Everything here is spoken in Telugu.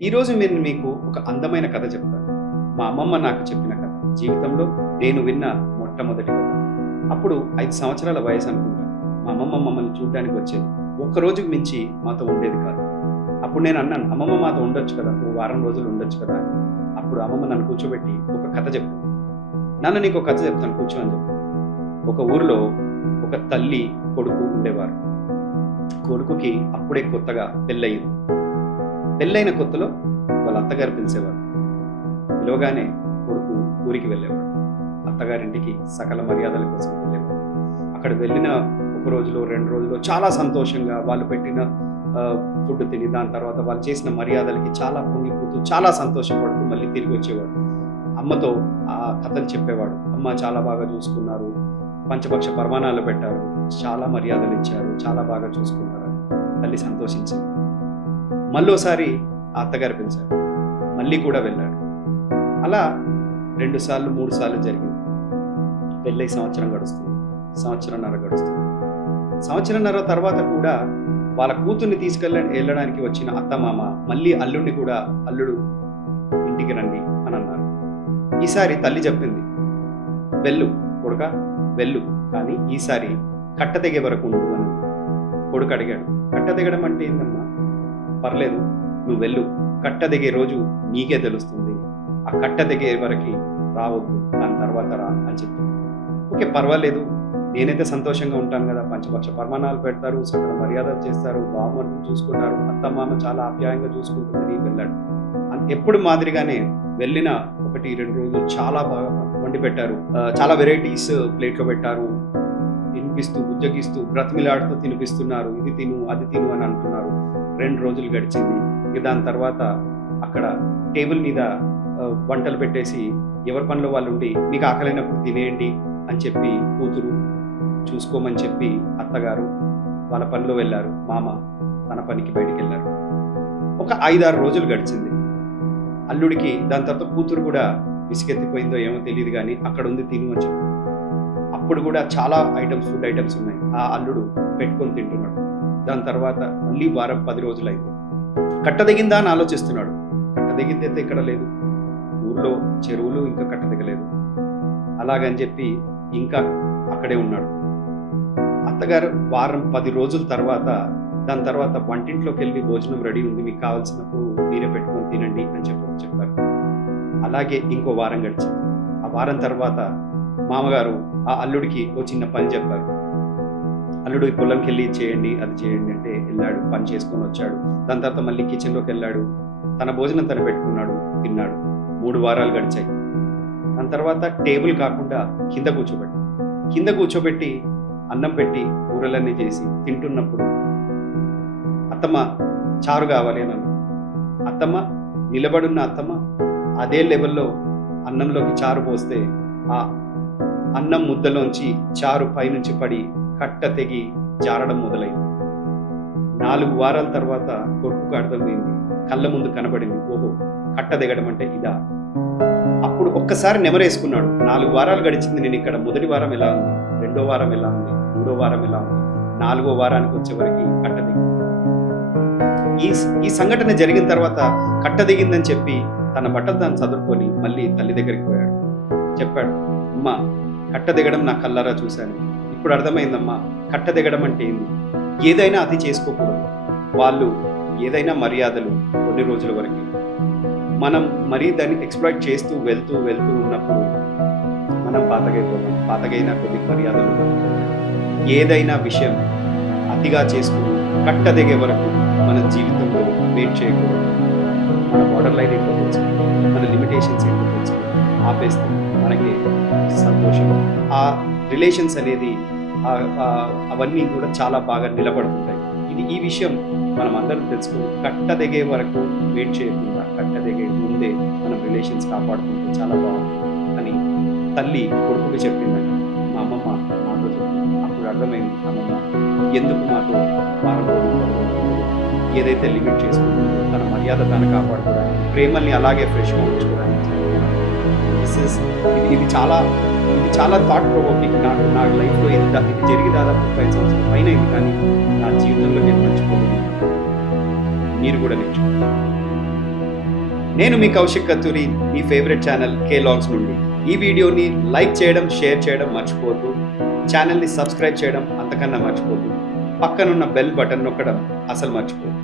ఈరోజు నేను మీకు ఒక అందమైన కథ చెప్తాను. మా అమ్మమ్మ నాకు చెప్పిన కథ. జీవితంలో నేను విన్న మొట్టమొదటి కథ. అప్పుడు 5 సంవత్సరాల వయసు అనుకుంటా. మా అమ్మమ్మ మమ్మల్ని చూడ్డానికి వచ్చేది. ఒక్క రోజుకు మించి మాతో ఉండేది కాదు. అప్పుడు నేను అన్నాను, అమ్మమ్మ మాతో ఉండొచ్చు కదా, ఓ వారం రోజులు ఉండొచ్చు కదా అని. అప్పుడు అమ్మమ్మ నన్ను కూర్చోబెట్టి ఒక కథ చెప్పింది. నాన్న నీకు ఒక కథ చెప్తాను కూర్చో అని చెప్పి. ఒక ఊరిలో ఒక తల్లి కొడుకు ఉండేవారు. కొడుకుకి అప్పుడే కొత్తగా పెళ్ళయింది. పెళ్ళైన కొత్తలో వాళ్ళ అత్తగారు పిలిచేవారు. పిలవగానే కొడుకు ఊరికి వెళ్ళేవాడు. అత్తగారింటికి సకల మర్యాదల కోసం వెళ్ళేవాడు. అక్కడ వెళ్ళిన ఒక రోజులో 2 రోజుల్లో చాలా సంతోషంగా వాళ్ళు పెట్టిన ఫుడ్ తిని, దాని తర్వాత వాళ్ళు చేసిన మర్యాదలకి చాలా పొంగిపోతూ చాలా సంతోషపడుతూ మళ్ళీ తిరిగి వచ్చేవాడు. అమ్మతో ఆ కథలు చెప్పేవాడు. అమ్మ చాలా బాగా చూసుకున్నారు, పంచపక్ష పరమాణాలు పెట్టారు, చాలా మర్యాదలు ఇచ్చారు, చాలా బాగా చూసుకున్నారు. తల్లి సంతోషించింది. మళ్ళోసారి ఆ అత్తగారు పిలిచారు. మళ్ళీ కూడా వెళ్ళాడు. అలా 2 సార్లు 3 సార్లు జరిగింది. పెళ్ళై సంవత్సరం గడుస్తుంది, సంవత్సరంన్నర గడుస్తుంది. సంవత్సరంన్నర తర్వాత కూడా వాళ్ళ కూతుర్ని వెళ్ళడానికి వచ్చిన అత్తమామ మళ్ళీ అల్లుడిని కూడా, అల్లుడు ఇంటికి రండి అని అన్నారు. ఈసారి తల్లి చెప్పింది, వెళ్ళు కొడుక వెళ్ళు, కానీ ఈసారి కట్ట తెగే వరకు ఉండు అని. కొడుకు అడిగాడు, కట్ట తెగడం అంటే ఏందమ్మా? పర్లేదు, నువ్వు వెళ్ళు, కట్ట దిగే రోజు నీకే తెలుస్తుంది, ఆ కట్ట దిగే వరకు రావద్దు, దాని తర్వాత రా అని చెప్పి. ఓకే పర్వాలేదు, నేనైతే సంతోషంగా ఉంటాను కదా, పంచపక్ష పరమాణాలు పెడతారు, సకల మర్యాదలు చేస్తారు, బావమరుదులు చూసుకుంటారు, అత్తమామ చాలా ఆప్యాయంగా చూసుకుంటుందని వెళ్ళాడు. ఎప్పుడు మాదిరిగానే వెళ్ళిన 1-2 రోజులు చాలా బాగా వండి పెట్టారు. చాలా వెరైటీస్ ప్లేట్లో పెట్టారు. తినిపిస్తూ బుజ్జగిస్తూ బ్రతిమిలాడుతూ తినిపిస్తున్నారు. ఇది తిను అది తిను అని అంటున్నారు. 2 రోజులు గడిచింది. ఇక దాని తర్వాత అక్కడ టేబుల్ మీద వంటలు పెట్టేసి ఎవరి పనిలో వాళ్ళు ఉండి, మీకు ఆకలైనప్పుడు తినేయండి అని చెప్పి కూతురు చూసుకోమని చెప్పి అత్తగారు వాళ్ళ పనిలో వెళ్ళారు. మామ తన పనికి బయటికి వెళ్ళారు. ఒక 5-6 రోజులు గడిచింది. అల్లుడికి దాని తర్వాత కూతురు కూడా విసిగెత్తిపోయిందో ఏమో తెలియదు, కానీ అక్కడ ఉంది తిను అని చెప్పి. అప్పుడు కూడా చాలా ఫుడ్ ఐటమ్స్ ఉన్నాయి. ఆ అల్లుడు పెట్టుకొని తింటున్నాడు. దాని తర్వాత మళ్ళీ వారం 10 రోజులు అయింది. కట్ట దిగిందా అని ఆలోచిస్తున్నాడు. కట్ట దిగిందైతే ఇక్కడ లేదు, ఊర్లో చెరువులు ఇంకా కట్ట దిగలేదు. అలాగని చెప్పి ఇంకా అక్కడే ఉన్నాడు. అత్తగారు వారం 10 రోజుల తర్వాత, దాని తర్వాత వంటింట్లోకి వెళ్ళి భోజనం రెడీ ఉంది, మీకు కావాల్సినప్పుడు మీరే పెట్టుకొని తినండి అని చెప్పారు. అలాగే ఇంకో వారం గడిచింది. ఆ వారం తర్వాత మామగారు ఆ అల్లుడికి ఓ చిన్న పని చెప్పారు. అల్లుడు ఈ పొలంకి వెళ్ళి చేయండి అది చేయండి అంటే వెళ్ళాడు, పని చేసుకొని వచ్చాడు. దాని తర్వాత మళ్ళీ కిచెన్లోకి వెళ్ళాడు, తన భోజనం తను పెట్టుకున్నాడు, తిన్నాడు. 3 వారాలు గడిచాయి. దాని తర్వాత టేబుల్ కాకుండా కింద కూర్చోబెట్టి అన్నం పెట్టి కూరలన్నీ చేసి తింటున్నప్పుడు అత్తమ్మ చారు కావాలి అని అన్నాడు. అత్తమ్మ నిలబడున్న అత్తమ్మ అదే లెవెల్లో అన్నంలోకి చారు పోస్తే ఆ అన్నం ముద్దలోంచి చారు పైనుంచి పడి కట్ట తెగి జారడం మొదలైంది. 4 వారాల తర్వాత కొడుకుకు అర్థమైంది, కళ్ళ ముందు కనబడింది, ఓహో కట్ట దిగడం అంటే ఇదా. అప్పుడు ఒక్కసారి నెమరేసుకున్నాడు. 4 వారాలు గడిచింది, నేను ఇక్కడ మొదటి వారం ఎలా ఉంది, 2వ వారం ఎలా ఉంది, 3వ వారం ఎలా ఉంది, 4వ వారానికి వచ్చేవరకు కట్ట దిగింది. ఈ సంఘటన జరిగిన తర్వాత కట్ట దిగిందని చెప్పి తన బట్టలు తాను చదువుకొని మళ్ళీ తల్లి దగ్గరికి పోయాడు. చెప్పాడు, అమ్మా కట్ట దిగడం నా కళ్ళారా చూశాను, ఇప్పుడు అర్థమైందమ్మా కట్ట దిగడం అంటే ఏంది. ఏదైనా అతి చేసుకోకూడదు. వాళ్ళు ఏదైనా మర్యాదలు కొన్ని రోజుల వరకు, మనం మరీ దాన్ని ఎక్స్‌ప్లాయిట్ చేస్తూ వెళ్తూ ఉన్నప్పుడు మనం పాతగైన కొద్ది మర్యాదలు. ఏదైనా విషయం అతిగా చేసుకుని కట్ట దిగే వరకు మన జీవితంలో వెయిట్ చేయకూడదు. మన బార్డర్ లైన్ ఏంటో తెలుసుకుని, మన లిమిటేషన్స్ ఏంటో తెలుసుకుని ఆపేస్తే మనకి సంతోషం. ఆ రిలేషన్స్ అనేది అవన్నీ కూడా చాలా బాగా నిలబడుతుంటాయి. ఈ విషయం మనం అందరం తెలుసుకుని కట్ట దిగే వరకు వెయిట్ చేయకుండా కట్ట దిగే ముందే మనం రిలేషన్స్ కాపాడుకుంటే చాలా బాగుంటుంది అని తల్లి కొడుకుకి చెప్పిందని మా అమ్మమ్మ నాతో చెప్పింది. అప్పుడు అర్థమైంది, అమ్మమ్మ ఎందుకు మాతో వారం రోజులు ఏదైతే లిమిట్ చేసుకుంటుందో తన మర్యాద తను కాపాడుకోవడానికి, ప్రేమల్ని అలాగే ఫ్రెష్గా ఉంచుకోవడానికి. ఇది చాలా థాట్ ప్రొవోకింగ్. నా లైఫ్లో ఇది జరిగి దాదాపు 5 సంవత్సరాల పైన అయింది, కానీ నా జీవితంలో నేను మర్చిపోలేదు. మీరు కూడా నేర్చుకోండి. నేను మీ కౌశిక్ కత్తూరి, మీ ఫేవరెట్ ఛానల్ కే లాగ్స్ నుండి. ఈ వీడియోని లైక్ చేయడం, షేర్ చేయడం మర్చిపోవద్దు. ఛానల్ని సబ్స్క్రైబ్ చేయడం అంతకన్నా మర్చిపోవద్దు. పక్కనున్న బెల్ బటన్ నొక్కడం అసలు మర్చిపోవద్దు.